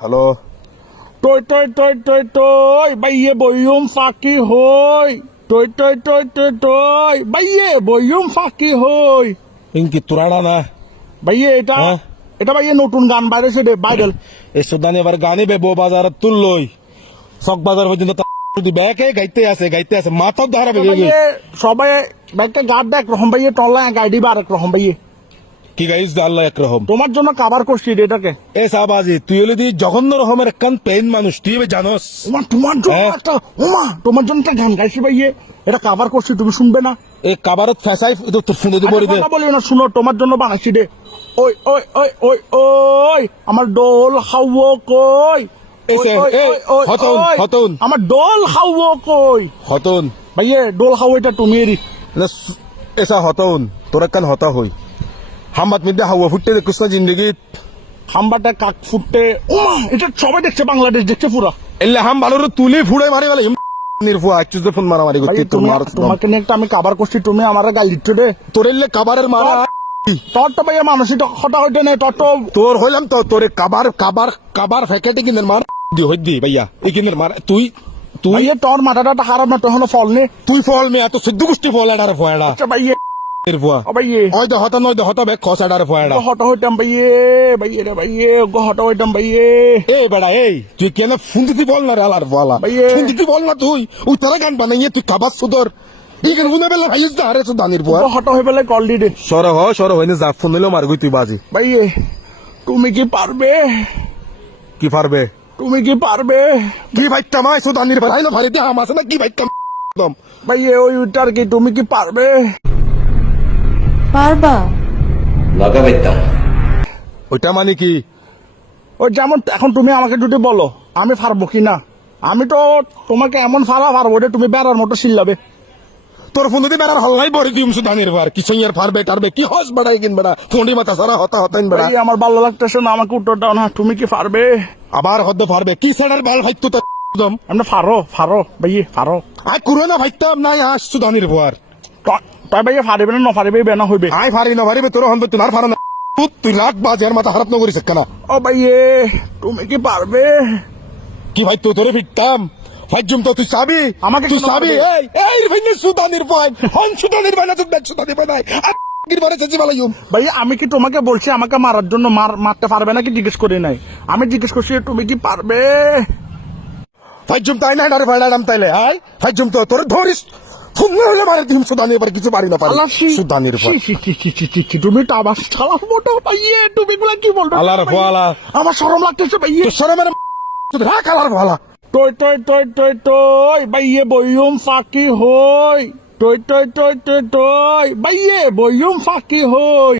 Hello Tôi Bây boyum faki hoi Tôi Bây boyum faki hoi ইনকি তুরাড়া না এটা হ্যাঁ? এটা ভাইয়ে নতুন গান বাইরে সেটা ভাইরাল এই সুদানি এবার গানে বে বো বাজার তুললই চক বাজার পর্যন্ত যদি ব্যাকে গাইতে আছে মাথা ধারা বেগে ভাইয়ে সবাই ব্যাগটা গাড় দেখ রকম ভাইয়ে টল্লা গাড়ি বা আরেক রকম ভাইয়ে কি গাইস আল্লাহ একরকম তোমার জন্য কাবার করছি এটাকে এ সাবাজি তুই হলি দি জঘন্য রকমের একখান পেন মানুষ তুই এবার জানোস তোমার জন্য হ্যাঁ? একটা তোমার জন্য একটা গান গাইছি ভাইয়ে এটা কাবার করছি তুমি শুনবে না এই কাবারত ফেসাই তোর ফোনে দি বলি দে কথা বলি না শুনো তোমার জন্য বানাইছি রে ওই আমার ডোল হাওয়া কই এসে হতন আমার ডোল হাওয়া কই হতন ভাইয়ে ডোল হাওয়া এটা তুমি এরি এসা হতন তোর একখান হতা হই হামাত মিদ্যা হাওয়া ফুটতে দেখুস না জিন্দগিত হাম্বাটা কাক ফুটতে এটা সবাই দেখছে বাংলাদেশ দেখছে পুরা এলে হাম ভালো তুলি ফুড়ে মারি গেলে নির্ভুয়া একচুজে ফোন মারামারি করতে তোর মার তোমাকে নিয়ে একটা আমি কাবার করছি তুমি আমার গাল দিচ্ছ রে তোর এলে কাবারের মারা তোর তো ভাইয়া মানসিক কথা হইতে নেই তোর তো তোর হইলাম তো তোরে কাবার ফ্যাকেটে কিনের মার দি ভাইয়া এই কিনের মার তুই ভাইয়া তোর মাথাটা খারাপ না তখন ফল নে তুই ফল মে এত সিদ্ধ গুষ্টি ফল এডারে ফয়ডা আচ্ছা ভাইয়ে নির্ভুয়া ভাইয়ে ওই তো হতা নয় হতা বে খস এডারে ফয়ডা হটা হইতাম ভাইয়ে রে ভাইয়ে হটা হইতাম ভাইয়ে এই বেড়া এই তুই কেন ফোন দিতে বল না রে আলার বলা ভাইয়ে। ফোন দিতে বল না তুই ওই তারা গান বানাইয়ে তুই কাবাস সুদর ইগেন উনে বেলা ভাইস দা আরে সুদা নির্ভুয়া হটা হয়ে পেলে কল দি দে সর হইনে যা ফোন নিলো মার গই তুই বাজি ভাইয়ে তুমি কি পারবে কি পারবে কি ভাইটা মাই সুদা নির্ভুয়া আইলো ভারিতে হাম আছে না কি ভাইটা একদম ভাইয়ে ওইটার কি তুমি কি পারবে পারবা লগা পাইতাম ওইটা মানে কি ওই যেমন এখন তুমি আমাকে যদি বলো আমি পারবো কি না আমি তো তোমাকে এমন পারবো যে তুমি বেড়ার মতো চিল্লাবে তোর ফোন দিয়ে বেড়ার হল্লাই বড়ি দিম সুদা নির্ভর কিছু ইয়ার ফারবে টারবে কি হস বেড়াই কিন বেড়া ফোনই মাথা সারা হতাইন বেড়া ভাই আমার ভালো লাগতেছে না আমাকে উত্তর দাও না তুমি কি পারবে আবার হদ্দ ফারবে কি সেটার বাল ভাইতো তো একদম এমনি ফারো ভাইয়ে ফারো আই কুরোনা ভাইতাম নাই আস সুদা নির্ভর তাই ভাইয়ে ফারিবে না ফারিবে বেনা হইবে আই ফারি না ফারিবে তোর হনবে তুই আর ফারো না তুই লাখ বাজার মাথা খারাপ না করিস কেনা ও ভাইয়ে তুমি কি পারবে কি ভাই তো তোরে ফিরতাম ফাইজুম তো তুই চাবি আমাকে তুই কেন চাবি মারবে? এই ভাইনে সুদা নির্ভর হন সুদা নির্ভর না তুই সুদা নির্ভর নাই আর নির্ভরে চাচি বালাইম ভাইয়া আমি কি তোমাকে বলছি আমাকে মারার জন্য মারতে পারবে নাকি জিজ্ঞেস করি নাই আমি জিজ্ঞেস করছি তুমি কি পারবে ফাইজুম তাই না ডারে ফাইলাম তাইলে আই ফাইজুম তো তোর ধরিস ফোন হলে মারে দিম সুদা নির্ভর কিছু পারি না পারি সুদা নির্ভর তুমি তো আবার সালাম মোটো ভাইয়ে তুমি গুলা কি বলবে আল্লাহর ফলা আমার শরম লাগতেছে ভাইয়ে শরমের রাখ আল্লাহর ফলা ভাইয়ে বইয়ুম ফাঁকি হই ভাইয়ে বইয়ুম ফাঁকি হই